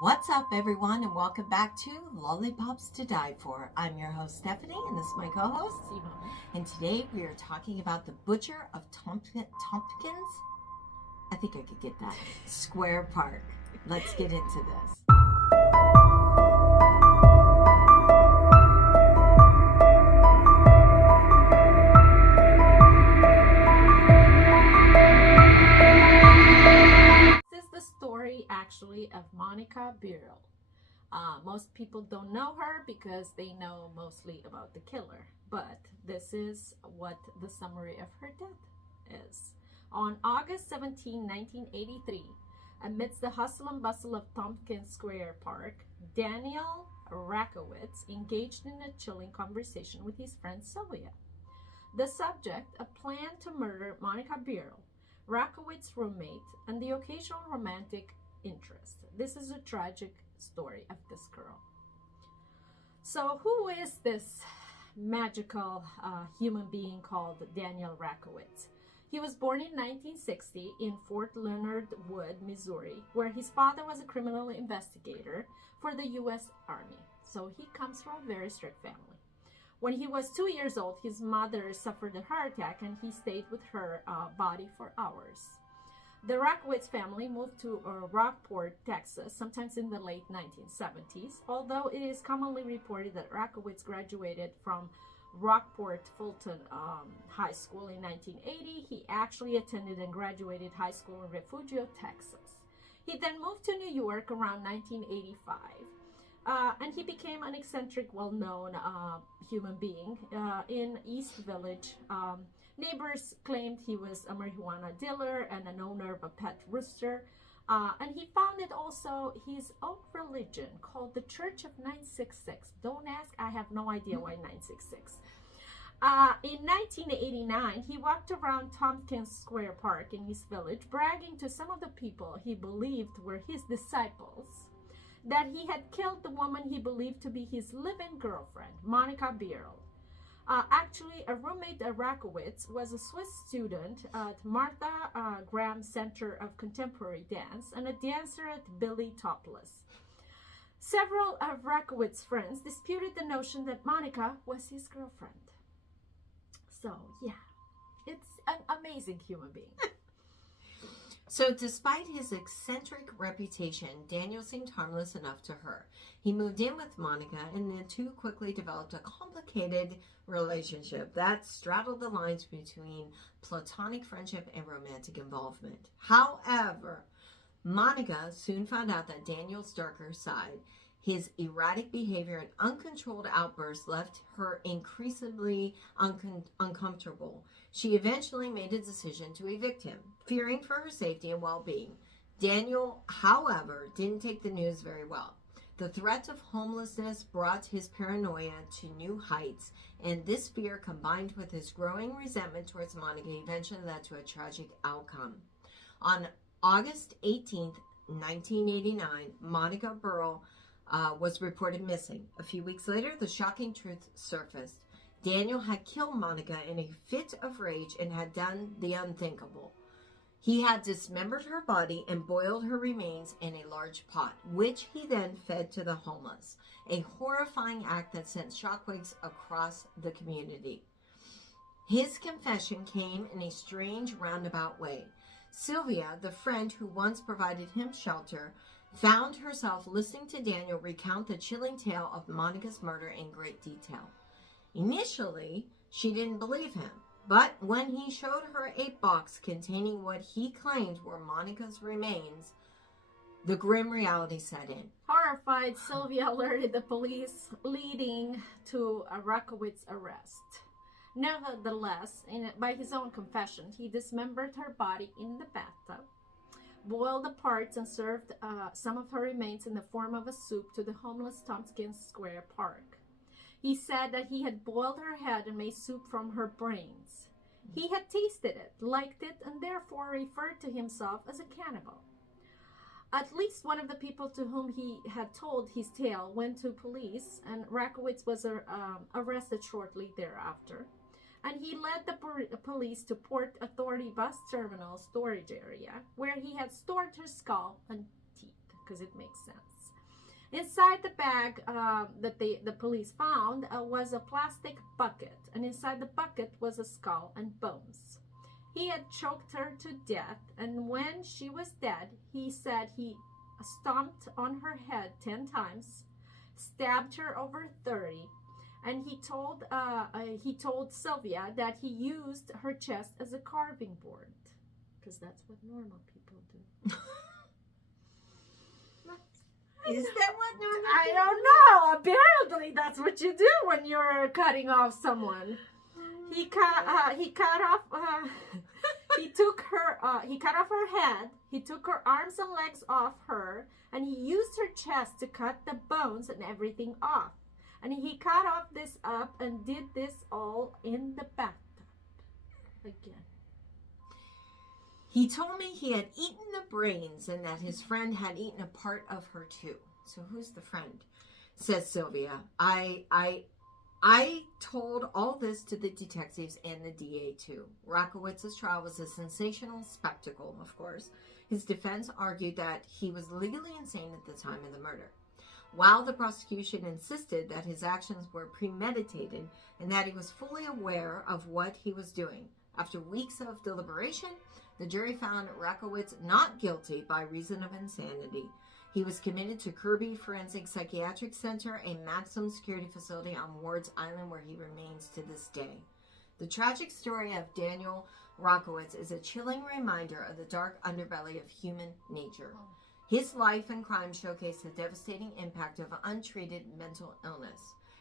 What's up, everyone, and welcome back to Lollipops to Die For. I'm your host, Stephanie, and this is my co-host, Simone. and today we are talking about the Butcher of Tompkins. I think I could get that. Square Park. Let's get into this. Actually of Monika Beerle. Most people don't know her because they know mostly about the killer, but this is what the summary of her death is. On August 17, 1983, amidst the hustle and bustle of Tompkins Square Park, Daniel Rakowitz engaged in a chilling conversation with his friend Sylvia. The subject, a plan to murder Monika Beerle, Rakowitz's roommate, and the occasional romantic interest. This is a tragic story of this girl. So who is this magical human being called Daniel Rakowitz? He was born in 1960 in Fort Leonard Wood, Missouri, where his father was a criminal investigator for the U.S. Army. So he comes from a very strict family. When he was 2 years old, his mother suffered a heart attack and he stayed with her body for hours. The Rakowitz family moved to Rockport, Texas, sometimes in the late 1970s, although it is commonly reported that Rakowitz graduated from Rockport Fulton High School in 1980. He actually attended and graduated high school in Refugio, Texas. He then moved to New York around 1985, and he became an eccentric, well-known human being in East Village. Neighbors claimed he was a marijuana dealer and an owner of a pet rooster. And he founded also his own religion called the Church of 966. Don't ask, I have no idea why 966. In 1989, he walked around Tompkins Square Park in his village, bragging to some of the people he believed were his disciples that he had killed the woman he believed to be his live-in girlfriend, Monika Beerle. Actually, a roommate at Rakowitz was a Swiss student at Martha Graham Center of Contemporary Dance and a dancer at Billy Topless. Several of Rakowitz's friends disputed the notion that Monika was his girlfriend. So, yeah, it's an amazing human being. So, despite his eccentric reputation, Daniel seemed harmless enough to her. He moved in with Monika, and the two quickly developed a complicated relationship that straddled the lines between platonic friendship and romantic involvement. However, Monika soon found out that Daniel's darker side, his erratic behavior and uncontrolled outbursts, left her increasingly uncomfortable. She eventually made a decision to evict him, fearing for her safety and well-being. Daniel, however, didn't take the news very well. The threat of homelessness brought his paranoia to new heights, and this fear, combined with his growing resentment towards Monika, eventually led to a tragic outcome. On August 18th, 1989, Monika Beerle was reported missing. A few weeks later, the shocking truth surfaced. Daniel had killed Monika in a fit of rage and had done the unthinkable. He had dismembered her body and boiled her remains in a large pot, which he then fed to the homeless. A horrifying act that sent shockwaves across the community. His confession came in a strange roundabout way. Sylvia, the friend who once provided him shelter, found herself listening to Daniel recount the chilling tale of Monika's murder in great detail. Initially, she didn't believe him, but when he showed her a box containing what he claimed were Monika's remains, the grim reality set in. Horrified, Sylvia alerted the police, leading to a Rakowitz's arrest. Nevertheless, by his own confession, he dismembered her body in the bathtub, boiled the parts, and served some of her remains in the form of a soup to the homeless Tompkins Square Park. He said that he had boiled her head and made soup from her brains. He had tasted it, liked it, and therefore referred to himself as a cannibal. At least one of the people to whom he had told his tale went to police, and Rakowitz was arrested shortly thereafter. And he led the police to Port Authority bus terminal storage area, where he had stored her skull and teeth, because it makes sense. Inside the bag that the police found was a plastic bucket, and inside the bucket was a skull and bones. He had choked her to death, and when she was dead, he said he stomped on her head 10 times, stabbed her over 30, and he told Sylvia that he used her chest as a carving board, because that's what normal people do. Is that what normal? I don't know. Apparently, that's what you do when you're cutting off someone. He cut off her head. He took her arms and legs off her, and he used her chest to cut the bones and everything off. And he cut off this up and did this all in the bathtub again. He told me he had eaten the brains and that his friend had eaten a part of her too. So who's the friend? Says Sylvia. I told all this to the detectives and the DA too. Rakowitz's trial was a sensational spectacle, of course. His defense argued that he was legally insane at the time of the murder, while the prosecution insisted that his actions were premeditated and that he was fully aware of what he was doing. After weeks of deliberation, the jury found Rakowitz not guilty by reason of insanity. He was committed to Kirby Forensic Psychiatric Center, a maximum security facility on Ward's Island, where he remains to this day. The tragic story of Daniel Rakowitz is a chilling reminder of the dark underbelly of human nature. His life and crime showcase the devastating impact of untreated mental illness,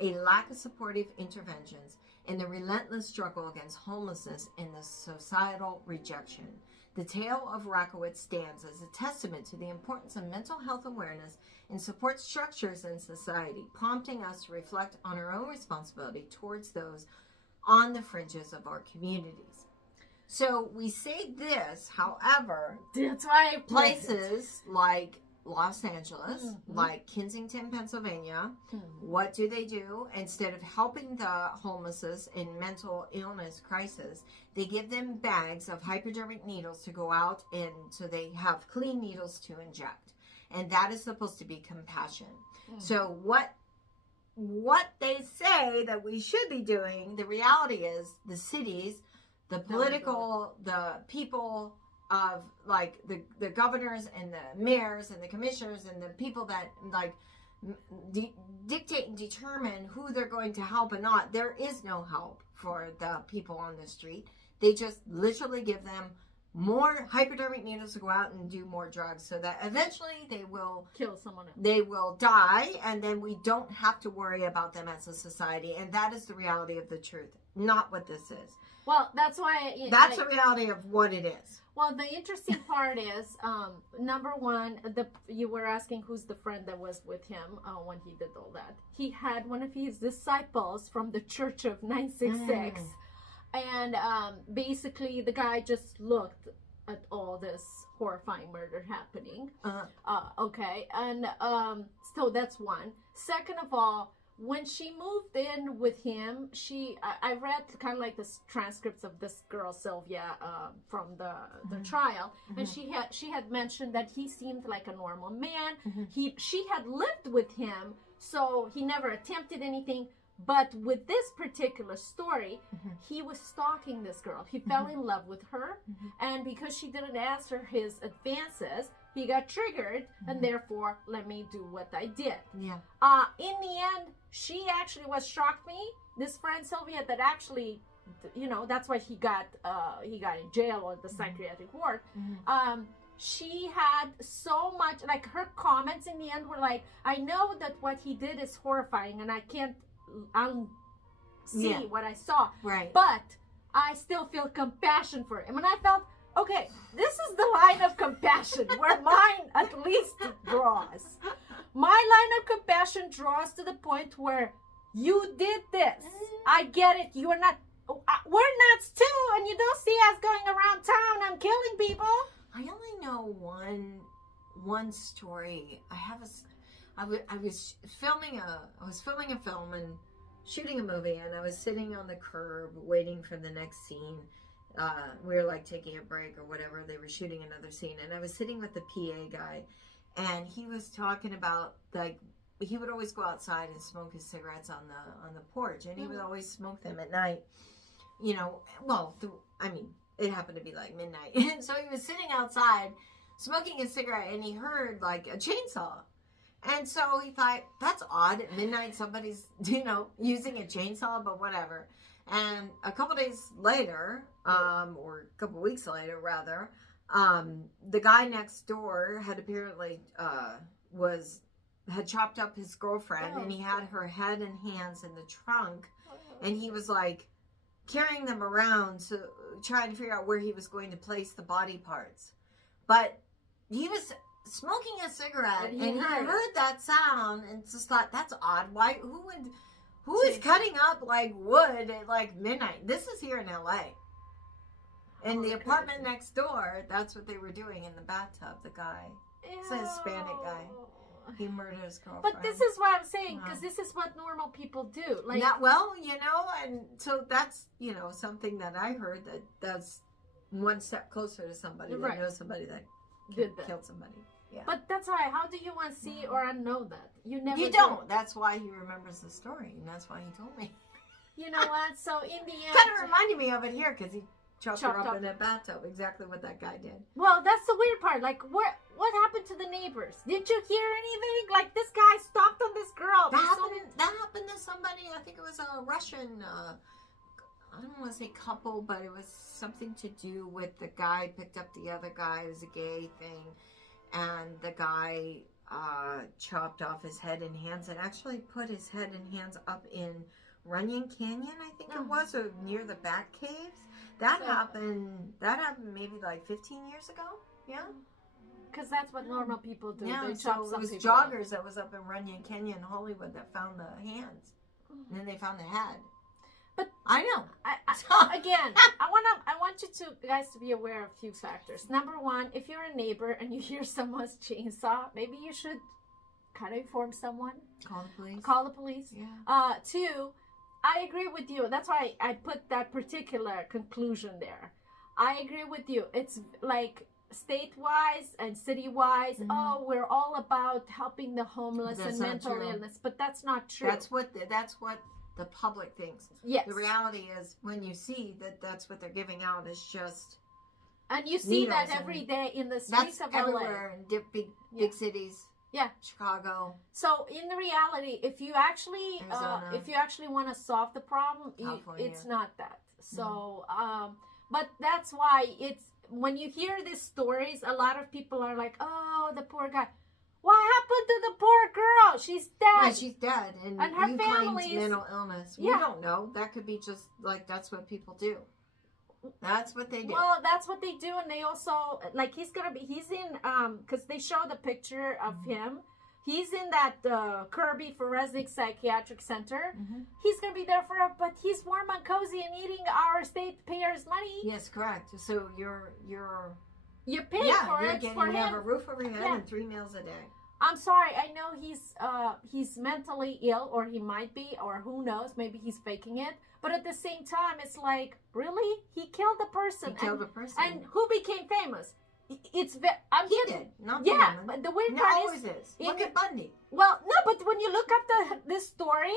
a lack of supportive interventions, and the relentless struggle against homelessness and the societal rejection. The tale of Rakowitz stands as a testament to the importance of mental health awareness and support structures in society, prompting us to reflect on our own responsibility towards those on the fringes of our communities. So we say this, however, that's why places like Los Angeles, like Kensington, Pennsylvania, what do? Instead of helping the homeless in mental illness crisis, they give them bags of hypodermic needles to go out, and so they have clean needles to inject. And that is supposed to be compassion. So what they say that we should be doing, the reality is the cities, the political, the people of like the governors and the mayors and the commissioners and the people that like dictate and determine who they're going to help and not. There is no help for the people on the street. They just literally give them more hypodermic needles to go out and do more drugs so that eventually they will kill someone else. They will die, and then we don't have to worry about them as a society. And that is the reality of the truth, not what this is. Well, that's why... That's the reality of what it is. Well, the interesting part is, number one, you were asking who's the friend that was with him when he did all that. He had one of his disciples from the Church of 966. And basically, the guy just looked at all this horrifying murder happening. Okay, and so that's one. Second of all, when she moved in with him, I read kind of like the transcripts of this girl Sylvia from the trial, and she had mentioned that he seemed like a normal man. She had lived with him, so he never attempted anything. But with this particular story, he was stalking this girl. He fell in love with her, and because she didn't answer his advances, he got triggered, and therefore, let me do what I did. Yeah. In the end, she actually was shocked me. This friend Sylvia, that actually, that's why he got in jail or the psychiatric ward. She had so much, like her comments in the end were like, I know that what he did is horrifying, and I can't unsee what I saw. Right. But I still feel compassion for him. And I felt, okay, this is the line of compassion where mine at least draws. My line of compassion draws to the point where you did this. I get it. You're not, we're nuts too, and you don't see us going around town and killing people. I only know one story. I was filming a film and shooting a movie, and I was sitting on the curb waiting for the next scene. We were like taking a break or whatever. They were shooting another scene, and I was sitting with the PA guy, and he was talking about, like, he would always go outside and smoke his cigarettes on the porch, and he would always smoke them at night. You know, well, it happened to be like midnight, and so he was sitting outside smoking a cigarette, and he heard like a chainsaw. And so he thought, that's odd. At midnight, somebody's, using a chainsaw, but whatever. And a couple days later, or a couple weeks later, rather, the guy next door had apparently had chopped up his girlfriend, and he had her head and hands in the trunk, and he was like carrying them around, so trying to figure out where he was going to place the body parts. But he was smoking a cigarette, and he heard that sound and just thought, that's odd. Why? Who is cutting up like wood at like midnight? This is here in LA. In the apartment next door, that's what they were doing in the bathtub. The guy, it's a Hispanic guy. He murdered his girlfriend. But this is what I'm saying, because this is what normal people do. Like, and so that's, something that I heard that's one step closer to somebody that knows somebody that killed somebody. Yeah. But that's why. How do you want to see or unknow that? You never. You don't. That's why he remembers the story, and that's why he told me. You know what? So in the end, kind of reminded me of it here because he chopped her up in a bathtub. Exactly what that guy did. Well, that's the weird part. Like, what happened to the neighbors? Did you hear anything? Like, this guy stalked on this girl. That happened to somebody. I think it was a Russian. I don't want to say couple, but it was something to do with the guy picked up the other guy. It was a gay thing. And the guy chopped off his head and hands and actually put his head and hands up in Runyon Canyon, I think it was, or near the Bat Caves. That happened maybe like 15 years ago. Yeah. Because that's what normal people do. Yeah, they so it was joggers that was up in Runyon Canyon, Hollywood, that found the hands. And then they found the head. But I know. Again, I want you guys to be aware of a few factors. Number one, if you're a neighbor and you hear someone's chainsaw, maybe you should kind of inform someone. Call the police. Yeah. Two, I agree with you. That's why I put that particular conclusion there. I agree with you. It's like state-wise and city-wise, we're all about helping the homeless and mental illness, but that's not true. That's what the public thinks. Yes. The reality is, when you see that's what they're giving out, is just and you see that every day in the streets of everywhere LA. in big cities. Yeah, Chicago. So in the reality, if you actually want to solve the problem, it's not that. So, but that's why it's when you hear these stories, a lot of people are like, "Oh, the poor guy." What happened to the poor girl? She's dead. Right, she's dead. And her family's mental illness. We don't know. That could be just like, that's what people do. That's what they do. Well, that's what they do. And they also, like, he's in, because they show the picture of him. He's in that Kirby Forensic Psychiatric Center. He's going to be there forever, but he's warm and cozy and eating our state payers' money. Yes, correct. So you're paying for it for him. You have a roof over your head and 3 meals a day. I'm sorry. I know he's mentally ill, or he might be, or who knows? Maybe he's faking it. But at the same time, it's like, really? He killed a person. And who became famous? He did. Not the woman. But the weird part always is. Look at Bundy. Well, no, but when you look up this story,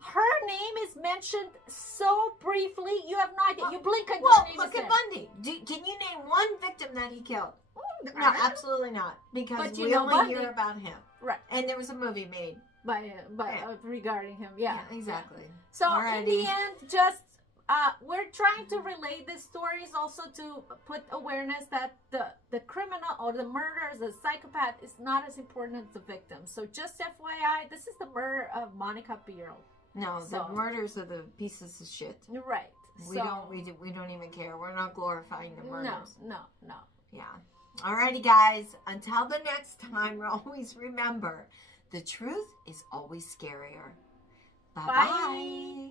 her name is mentioned so briefly, you have no idea. You blink and your name look is at there. Bundy. Can you name one victim that he killed? No, absolutely not. Because we only hear about him. Right. And there was a movie made regarding him. Yeah. Exactly. So in the end, just we're trying to relay these stories also to put awareness that the criminal or the murderer, the psychopath, is not as important as the victim. So just FYI, this is the murder of Monika Beerle. No, the murders are the pieces of shit. Right. We don't even care. We're not glorifying the murders. No. Yeah. Alrighty, guys. Until the next time, always remember, the truth is always scarier. Bye-bye. Bye.